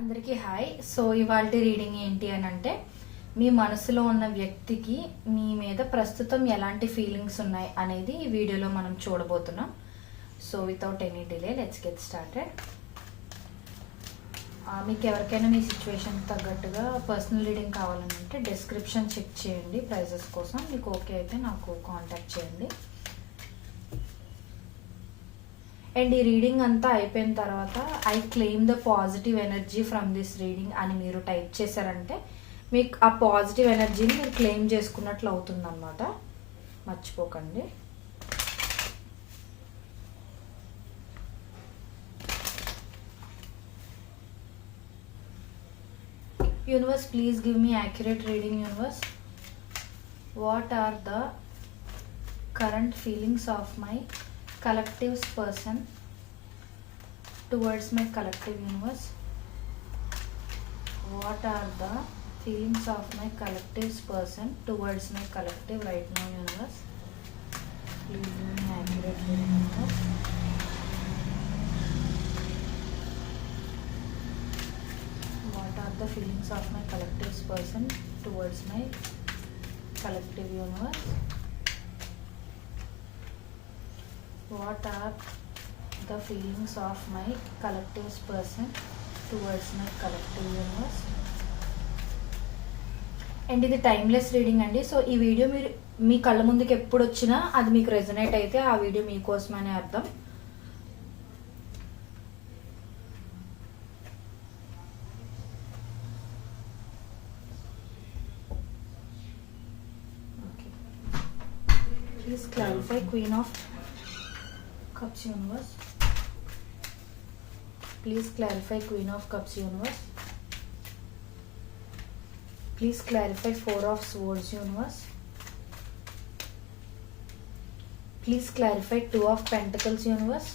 అందరికీ hi. So ఇవాల్టి reading ఏంటి అని అంటే, మీ మనసులో ఉన్న వ్యక్తికి మీ మీద ప్రస్తుతం ఎలాంటి ఫీలింగ్స్ ఉన్నాయి అనేది ఈ వీడియోలో మనం చూడబోతున్నాం. So without any delay let's get started. మీకు ఎవరికైనా మీ సిచ్యువేషన్ తగ్గట్టుగా పర్సనల్ రీడింగ్ కావాలంటే డిస్క్రిప్షన్ చెక్ చేయండి ప్రైజెస్ కోసం. మీకు ఓకే అయితే నాకు కాంటాక్ట్ చేయండి. అండ్ ఈ రీడింగ్ అంతా అయిపోయిన తర్వాత I claim the positive energy from this reading అని మీరు టైప్ చేశారంటే మీకు ఆ పాజిటివ్ ఎనర్జీని మీరు క్లెయిమ్ చేసుకున్నట్లు అవుతుంది అన్నమాట. మర్చిపోకండి. Universe, please give me accurate reading. Universe, what are the current feelings of my collectives person towards my collective universe? What are the feelings of my collectives person towards my collective right now, universe? Please give me accurate reading, universe. What are the feelings of my collectives person towards my collective universe? What are the feelings of my collectives person towards my collective universe? And ఇది timeless reading అండి. So ఈ video మీరు మీ కళ్ళ ముందుకు ఎప్పుడు వచ్చినా అది మీకు రెజొనేట్ అయితే ఆ వీడియో మీకోసమనే అర్థం. Please clarify queen of Cups universe. Please clarify Queen of Cups universe. Please clarify Four of Swords universe. Please clarify Two of Pentacles universe.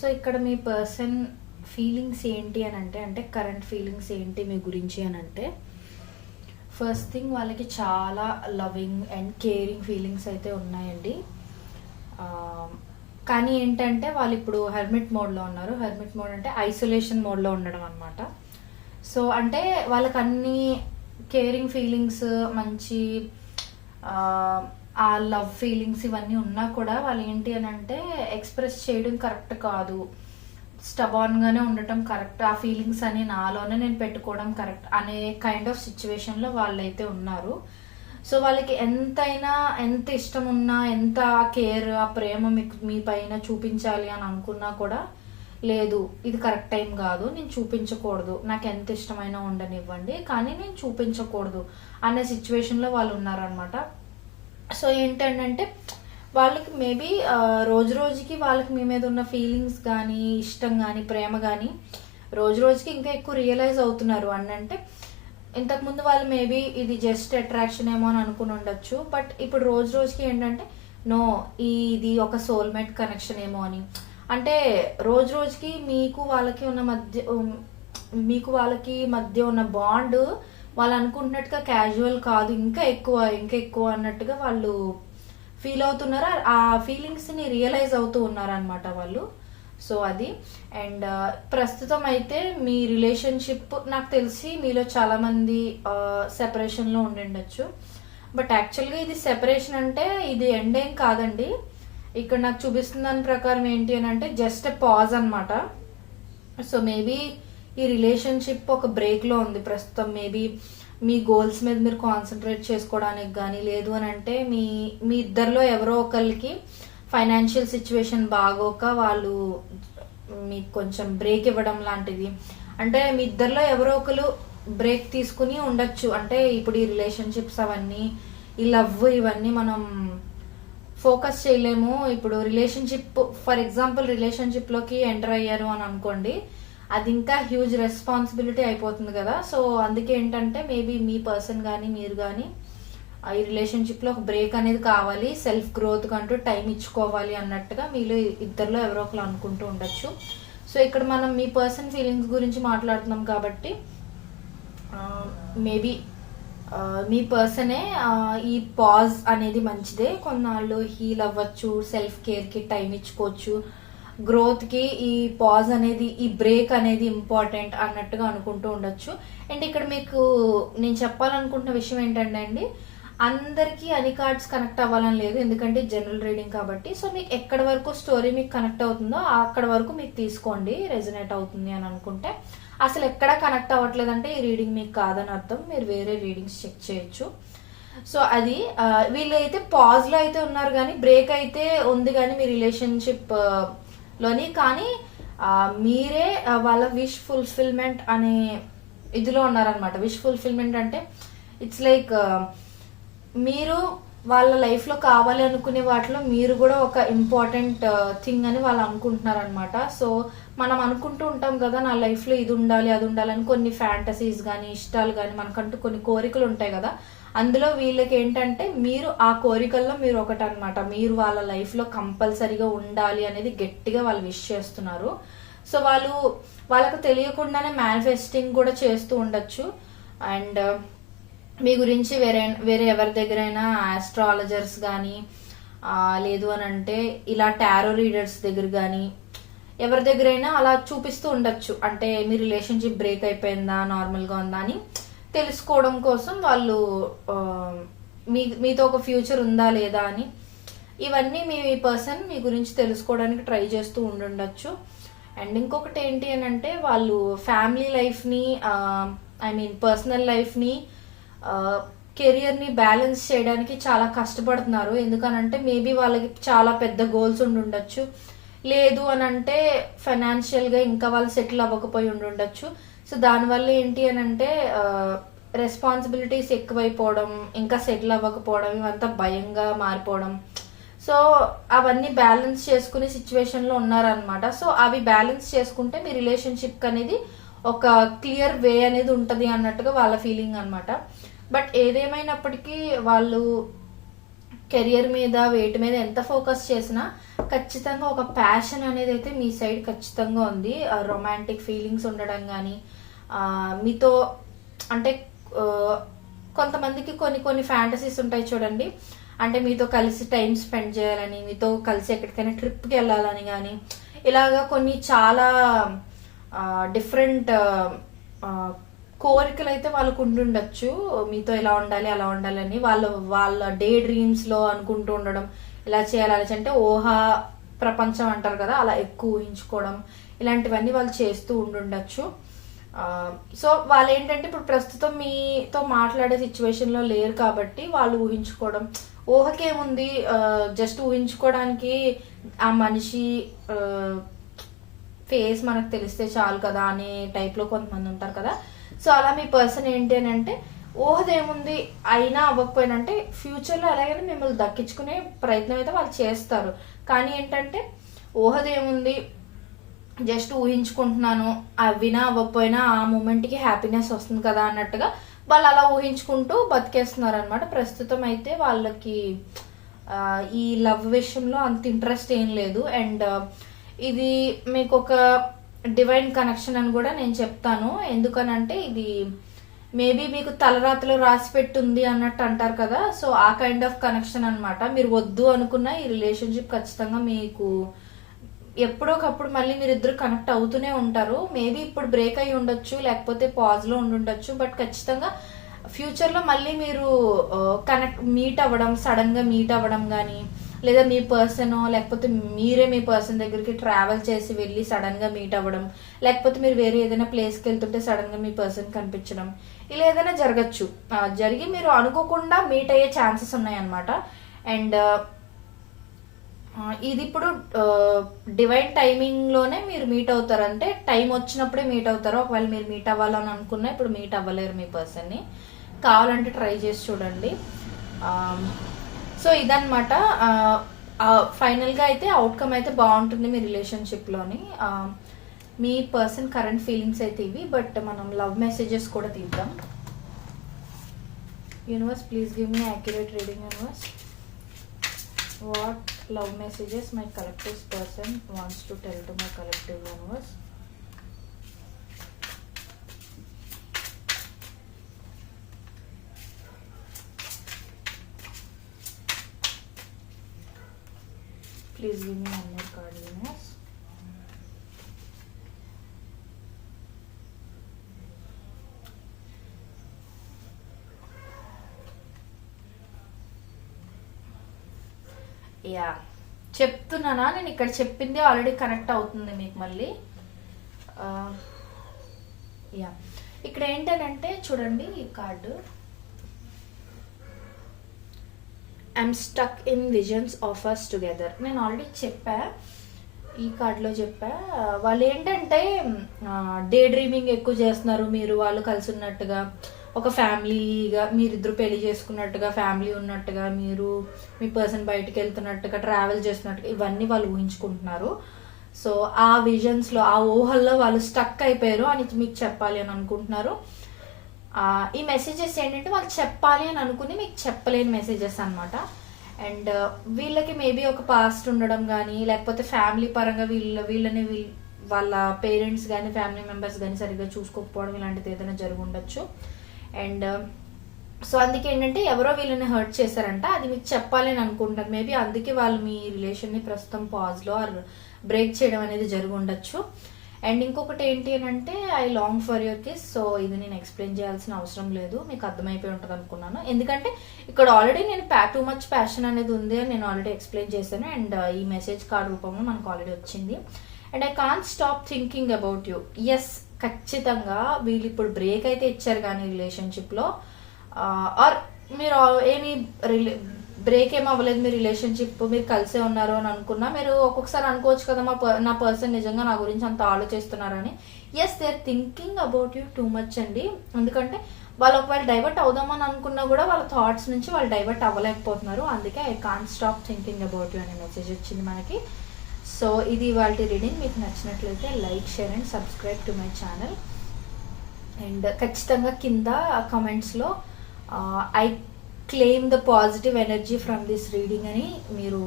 So ఇక్కడ మీ పర్సన్ ఫీలింగ్స్ ఏంటి అని అంటే కరెంట్ ఫీలింగ్స్ ఏంటి మీ గురించి అని అంటే, ఫస్ట్ థింగ్ వాళ్ళకి చాలా లవింగ్ అండ్ కేరింగ్ ఫీలింగ్స్ అయితే ఉన్నాయండి. కానీ ఏంటంటే వాళ్ళు ఇప్పుడు హెర్మిట్ మోడ్లో ఉన్నారు. హెర్మిట్ మోడ్ అంటే ఐసోలేషన్ మోడ్లో ఉండడం అనమాట. సో అంటే వాళ్ళకి అన్ని కేరింగ్ ఫీలింగ్స్, మంచి ఆ లవ్ ఫీలింగ్స్ ఇవన్నీ ఉన్నా కూడా వాళ్ళు ఏంటి అని అంటే ఎక్స్ప్రెస్ చేయడం కరెక్ట్ కాదు, స్టబాన్గానే ఉండటం కరెక్ట్, ఆ ఫీలింగ్స్ అని నాలోనే నేను పెట్టుకోవడం కరెక్ట్ అనే కైండ్ ఆఫ్ సిచ్యువేషన్లో వాళ్ళైతే ఉన్నారు. సో వాళ్ళకి ఎంతైనా, ఎంత ఇష్టం ఉన్నా, ఎంత కేర్, ఆ ప్రేమ మీకు మీ పైన చూపించాలి అని అనుకున్నా కూడా లేదు, ఇది కరెక్ట్ టైం కాదు, నేను చూపించకూడదు, నాకు ఎంత ఇష్టమైనా ఉండనివ్వండి కానీ నేను చూపించకూడదు అనే సిచ్యువేషన్లో వాళ్ళు ఉన్నారనమాట. సో ఏంటంటే వాళ్ళకి మేబీ రోజు రోజుకి వాళ్ళకి మీ మీద ఉన్న ఫీలింగ్స్ కానీ, ఇష్టం కానీ, ప్రేమ కానీ రోజు రోజుకి ఇంకా ఎక్కువ రియలైజ్ అవుతున్నారు. అంటే ఇంతకుముందు వాళ్ళు మేబీ ఇది జస్ట్ అట్రాక్షన్ ఏమో అని అనుకుని ఉండొచ్చు, బట్ ఇప్పుడు రోజు రోజుకి ఏంటంటే నో, ఇది ఒక సోల్మేట్ కనెక్షన్ ఏమో అని. అంటే రోజు రోజుకి మీకు వాళ్ళకి మధ్య ఉన్న బాండ్ వాళ్ళు అనుకుంటున్నట్టుగా క్యాజువల్ కాదు, ఇంకా ఎక్కువ అన్నట్టుగా వాళ్ళు ఫీల్ అవుతున్నారు. ఆ ఫీలింగ్స్ని రియలైజ్ అవుతూ ఉన్నారనమాట వాళ్ళు. సో అది. అండ్ ప్రస్తుతం అయితే మీ రిలేషన్షిప్ నాకు తెలిసి మీలో చాలామంది సెపరేషన్లో ఉండిండొచ్చు. బట్ యాక్చువల్గా ఇది సెపరేషన్ అంటే ఇది ఎండ్ ఏం కాదండి. ఇక్కడ నాకు చూపిస్తున్న దాని ప్రకారం ఏంటి అని అంటే జస్ట్ పాజ్ అనమాట. సో మేబీ ఈ రిలేషన్షిప్ ఒక బ్రేక్లో ఉంది ప్రస్తుతం. మేబీ మీ గోల్స్ మీద మీరు కాన్సన్ట్రేట్ చేసుకోవడానికి కానీ, లేదు అని అంటే మీ ఇద్దరిలో ఎవరో ఒకరికి ఫైనాన్షియల్ సిచ్యువేషన్ బాగోక వాళ్ళు మీకు కొంచెం బ్రేక్ ఇవ్వడం లాంటిది. అంటే మీ ఇద్దరిలో ఎవరో ఒకరు బ్రేక్ తీసుకుని ఉండొచ్చు. అంటే ఇప్పుడు ఈ రిలేషన్షిప్స్ అవన్నీ, ఈ లవ్ ఇవన్నీ మనం ఫోకస్ చేయలేము. ఇప్పుడు రిలేషన్షిప్, ఫర్ ఎగ్జాంపుల్ రిలేషన్షిప్లోకి ఎంటర్ అయ్యారు అని అనుకోండి, అది ఇంకా హ్యూజ్ రెస్పాన్సిబిలిటీ అయిపోతుంది కదా. సో అందుకే ఏంటంటే మేబీ మీ పర్సన్ కానీ, మీరు కానీ ఈ రిలేషన్షిప్లో ఒక బ్రేక్ అనేది కావాలి, సెల్ఫ్ గ్రోత్ అంటూ టైం ఇచ్చుకోవాలి అన్నట్టుగా మీలో ఇద్దరిలో ఎవరో ఒకరు అనుకుంటూ ఉండొచ్చు. సో ఇక్కడ మనం మీ పర్సన్ ఫీలింగ్స్ గురించి మాట్లాడుతున్నాం కాబట్టి మేబీ మీ పర్సనే ఈ పాజ్ అనేది మంచిదే, కొన్నాళ్ళు హీల్ అవ్వచ్చు, సెల్ఫ్ కేర్కి టైం ఇచ్చుకోవచ్చు, గ్రోత్కి ఈ పాజ్ అనేది ఈ బ్రేక్ అనేది ఇంపార్టెంట్ అన్నట్టుగా అనుకుంటూ ఉండొచ్చు. అండ్ ఇక్కడ మీకు నేను చెప్పాలనుకుంటున్న విషయం ఏంటంటే అండి, అందరికీ అన్ని కార్డ్స్ కనెక్ట్ అవ్వాలని లేదు, ఎందుకంటే జనరల్ రీడింగ్ కాబట్టి. సో మీకు ఎక్కడి వరకు స్టోరీ మీకు కనెక్ట్ అవుతుందో అక్కడ వరకు మీకు తీసుకోండి, రెజనేట్ అవుతుంది అని అనుకుంటే. అసలు ఎక్కడా కనెక్ట్ అవ్వట్లేదంటే ఈ రీడింగ్ మీకు కాదని అర్థం, మీరు వేరే రీడింగ్స్ చెక్ చేయొచ్చు. సో అది వీళ్ళు అయితే పాజ్లో అయితే ఉన్నారు కానీ బ్రేక్ అయితే ఉంది కానీ మీ రిలేషన్షిప్ లోని, కానీ మీరే వాళ్ళ విష్ ఫుల్ఫిల్మెంట్ అనే ఇదిలో ఉన్నారనమాట. విష్ ఫుల్ఫిల్మెంట్ అంటే ఇట్స్ లైక్ మీరు వాళ్ళ లైఫ్లో కావాలి అనుకునే వాటిలో మీరు కూడా ఒక ఇంపార్టెంట్ థింగ్ అని వాళ్ళు అనుకుంటున్నారు అనమాట. సో మనం అనుకుంటూ ఉంటాం కదా, నా లైఫ్లో ఇది ఉండాలి అది ఉండాలని కొన్ని ఫ్యాంటసీస్ కానీ ఇష్టాలు కానీ మనకంటూ కొన్ని కోరికలు ఉంటాయి కదా. అందులో వీళ్ళకి ఏంటంటే మీరు ఆ కోరికల్లో మీరు ఒకటి అనమాట, మీరు వాళ్ళ లైఫ్లో కంపల్సరీగా ఉండాలి అనేది గట్టిగా వాళ్ళు విష్ చేస్తున్నారు. సో వాళ్ళకు తెలియకుండానే మేనిఫెస్టింగ్ కూడా చేస్తూ ఉండొచ్చు. అండ్ మీ గురించి వేరే ఎవరి దగ్గరైనా ఆస్ట్రాలజర్స్ కానీ లేదు అని అంటే ఇలా టారో రీడర్స్ దగ్గర కానీ ఎవరి దగ్గరైనా అలా చూపిస్తూ ఉండొచ్చు. అంటే మీ రిలేషన్షిప్ బ్రేక్ అయిపోయిందా, నార్మల్గా ఉందా అని తెలుసుకోవడం కోసం వాళ్ళు మీతో ఒక ఫ్యూచర్ ఉందా లేదా అని ఇవన్నీ మీ పర్సన్ మీ గురించి తెలుసుకోవడానికి ట్రై చేస్తూ ఉండుండొచ్చు. అండ్ ఇంకొకటి ఏంటి అని అంటే వాళ్ళు ఫ్యామిలీ లైఫ్ని పర్సనల్ లైఫ్ని కెరియర్ని బ్యాలెన్స్ చేయడానికి చాలా కష్టపడుతున్నారు. ఎందుకనంటే మేబీ వాళ్ళకి చాలా పెద్ద గోల్స్ ఉండుండొచ్చు, లేదు అని అంటే ఫైనాన్షియల్గా ఇంకా వాళ్ళు సెటిల్ అవ్వకపోయి ఉండుండొచ్చు. సో దానివల్ల ఏంటి అని అంటే రెస్పాన్సిబిలిటీస్ ఎక్కువైపోవడం, ఇంకా సెటిల్ అవ్వకపోవడం, ఇవంతా భయంగా మారిపోవడం. సో అవన్నీ బ్యాలెన్స్ చేసుకునే సిచ్యువేషన్లో ఉన్నారనమాట. సో అవి బ్యాలెన్స్ చేసుకుంటే మీ రిలేషన్షిప్ అనేది ఒక క్లియర్ వే అనేది ఉంటుంది అన్నట్టుగా వాళ్ళ ఫీలింగ్ అనమాట. బట్ ఏదేమైనప్పటికీ వాళ్ళు కెరియర్ మీద వేటి మీద ఎంత ఫోకస్ చేసినా ఖచ్చితంగా ఒక ప్యాషన్ అనేది అయితే మీ సైడ్ ఖచ్చితంగా ఉంది. రొమాంటిక్ ఫీలింగ్స్ ఉండడం కానీ మీతో అంటే కొంతమందికి కొన్ని ఫ్యాంటసీస్ ఉంటాయి చూడండి, అంటే మీతో కలిసి టైం స్పెండ్ చేయాలని, మీతో కలిసి ఎక్కడికైనా ట్రిప్కి వెళ్ళాలని కానీ ఇలాగా కొన్ని చాలా డిఫరెంట్ కోరికలు అయితే వాళ్ళకు ఉండుండొచ్చు. మీతో ఇలా ఉండాలి అలా ఉండాలని వాళ్ళ డే డ్రీమ్స్లో అనుకుంటూ ఉండడం, ఇలా చేయాలి అలా అంటే ఊహా ప్రపంచం అంటారు కదా, అలా ఎక్కువ ఊహించుకోవడం, ఇలాంటివన్నీ వాళ్ళు చేస్తూ ఉండుండొచ్చు. సో వాళ్ళు ఏంటంటే ఇప్పుడు ప్రస్తుతం మీతో మాట్లాడే సిచ్యువేషన్లో లేరు కాబట్టి వాళ్ళు ఊహించుకోవడం, ఊహకేముంది జస్ట్ ఊహించుకోవడానికి ఆ మనిషి ఫేస్ మనకు తెలిస్తే చాలు కదా అనే టైప్లో కొంతమంది ఉంటారు కదా. సో అలా మీ పర్సన్ ఏంటి అని అంటే ఊహదేముంది అయినా అవ్వకపోయినా అంటే ఫ్యూచర్లో అలాగనే మిమ్మల్ని దక్కించుకునే ప్రయత్నం అయితే వాళ్ళు చేస్తారు. కానీ ఏంటంటే ఊహదేముంది జస్ట్ ఊహించుకుంటున్నాను, అవినా అవ్వకపోయినా ఆ మూమెంట్కి హ్యాపీనెస్ వస్తుంది కదా అన్నట్టుగా వాళ్ళు అలా ఊహించుకుంటూ బతికేస్తున్నారు అనమాట. ప్రస్తుతం అయితే వాళ్ళకి ఈ లవ్ విషయంలో అంత ఇంట్రెస్ట్ ఏం లేదు. అండ్ ఇది మీకు ఒక డివైన్ కనెక్షన్ అని కూడా నేను చెప్తాను. ఎందుకనంటే ఇది మేబీ మీకు తలరాతలో రాసి పెట్టుంది అన్నట్టు అంటారు కదా, సో ఆ కైండ్ ఆఫ్ కనెక్షన్ అనమాట. మీరు వద్దు అనుకున్న ఈ రిలేషన్షిప్ ఖచ్చితంగా మీకు ఎప్పుడో ఒకప్పుడు మళ్ళీ మీరిద్దరు కనెక్ట్ అవుతూనే ఉంటారు. మేబీ ఇప్పుడు బ్రేక్ అయి ఉండొచ్చు, లేకపోతే పాజ్లో ఉండుండొచ్చు, బట్ ఖచ్చితంగా ఫ్యూచర్లో మళ్ళీ మీరు మీట్ అవ్వడం, సడన్గా మీట్ అవ్వడం కానీ, లేదా మీ పర్సన్ లేకపోతే మీరే మీ పర్సన్ దగ్గరికి ట్రావెల్ చేసి వెళ్ళి సడన్గా మీట్ అవ్వడం, లేకపోతే మీరు వేరే ఏదైనా ప్లేస్కి వెళ్తుంటే సడన్గా మీ పర్సన్ కనిపించడం, ఇలా ఏదైనా జరగచ్చు. జరిగి మీరు అనుకోకుండా మీట్ అయ్యే ఛాన్సెస్ ఉన్నాయన్నమాట. అండ్ ఇది ఇప్పుడు డివైన్ టైమింగ్లోనే మీరు మీట్ అవుతారు, అంటే టైం వచ్చినప్పుడే మీట్ అవుతారు. ఒకవేళ మీరు మీట్ అవ్వాలని అనుకున్నా ఇప్పుడు మీట్ అవ్వలేరు మీ పర్సన్ని, కావాలంటే ట్రై చేసి చూడండి. సో ఇదన్నమాట. ఫైనల్గా అయితే అవుట్కమ్ అయితే బాగుంటుంది మీ రిలేషన్షిప్లోని. మీ పర్సన్ కరెంట్ ఫీలింగ్స్ అయితే ఇవి, బట్ మనం లవ్ మెసేజెస్ కూడా తీద్దాం. Universe, please give me accurate reading, universe. What love messages my collective person wants to tell to my collective universe? Please give me one more card, universe. Yeah, చెప్తున్నానా నేను ఇక్కడ చెప్పింది already connect అవుతుంది మీకు మళ్ళీ. Yeah, ఇక్కడ ఏంటంటే చూడండి ఈ card, I'm stuck in visions of us together. నేను ఆల్రెడీ చెప్పా, ఈ కార్డులో చెప్పా. వాళ్ళు ఏంటంటే డే డ్రీమింగ్ ఎక్కువ చేస్తున్నారు, మీరు వాళ్ళు కలిసి ఉన్నట్టుగా, ఒక ఫ్యామిలీగా మీరిద్దరు పెళ్లి చేసుకున్నట్టుగా, ఫ్యామిలీ ఉన్నట్టుగా, మీరు మీ పర్సన్ బయటికి వెళ్తున్నట్టుగా, ట్రావెల్ చేస్తున్నట్టుగా, ఇవన్నీ వాళ్ళు ఊహించుకుంటున్నారు. సో ఆ విజన్స్లో, ఆ ఊహల్లో వాళ్ళు స్టక్ అయిపోయారు అని మీకు చెప్పాలి అని అనుకుంటున్నారు. ఈ మెసేజెస్ ఏంటంటే వాళ్ళు చెప్పాలి అని అనుకుని మీకు చెప్పలేని మెసేజెస్ అనమాట. అండ్ వీళ్ళకి మేబీ ఒక పాస్ట్ ఉండడం కానీ, లేకపోతే ఫ్యామిలీ పరంగా వీళ్ళని వాళ్ళ పేరెంట్స్ కానీ ఫ్యామిలీ మెంబర్స్ కానీ సరిగ్గా చూసుకోకపోవడం ఇలాంటిది ఏదైనా జరిగి ఉండొచ్చు. అండ్ సో అందుకే ఏంటంటే ఎవరో వీళ్ళని హర్ట్ చేశారంట, అది మీకు చెప్పాలి అని అనుకుంటారు. మేబీ అందుకే వాళ్ళు మీ రిలేషన్ని ప్రస్తుతం పాజ్లో ఆర్ బ్రేక్ చేయడం అనేది జరిగి ఉండొచ్చు. అండ్ ఇంకొకటి ఏంటి అని అంటే I long for your kiss. So ఇది నేను ఎక్స్ప్లెయిన్ చేయాల్సిన అవసరం లేదు, మీకు అర్థమైపోయి ఉంటుంది అనుకున్నాను. ఎందుకంటే ఇక్కడ ఆల్రెడీ నేను టూ మచ్ ప్యాషన్ అనేది ఉంది అని నేను ఆల్రెడీ ఎక్స్ప్లెయిన్ చేశాను. అండ్ ఈ మెసేజ్ కార్డ్ రూపంలో మనకు ఆల్రెడీ వచ్చింది. And I can't stop thinking about you. Yes, ఖచ్చితంగా వీళ్ళు ఇప్పుడు బ్రేక్ అయితే ఇచ్చారు కానీ రిలేషన్షిప్లో, ఆర్ మీరు ఏమి బ్రేక్ ఏం అవ్వలేదు మీ రిలేషన్షిప్, మీరు కలిసే ఉన్నారు అని అనుకున్నా, మీరు ఒక్కొక్కసారి అనుకోవచ్చు కదా నా పర్సన్ నిజంగా నా గురించి అంత ఆలోచిస్తున్నారని. Yes, they are thinking about you too much అండి. ఎందుకంటే వాళ్ళు ఒకవేళ డైవర్ట్ అవుదామని అనుకున్నా కూడా వాళ్ళ థాట్స్ నుంచి వాళ్ళు డైవర్ట్ అవ్వలేకపోతున్నారు. అందుకే I can't stop thinking about you అనే మెసేజ్ వచ్చింది మనకి. సో ఇది ఇవాళ రీడింగ్. మీకు నచ్చినట్లయితే like, share and subscribe to my channel. And ఖచ్చితంగా కింద కమెంట్స్లో I claim the positive energy from this reading అని మీరు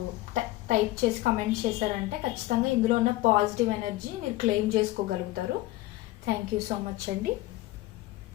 టైప్ చేసి కమెంట్ చేశారంటే ఖచ్చితంగా ఇందులో ఉన్న పాజిటివ్ ఎనర్జీ మీరు క్లెయిమ్ చేసుకోగలుగుతారు. థ్యాంక్ యూ సో మచ్ అండి.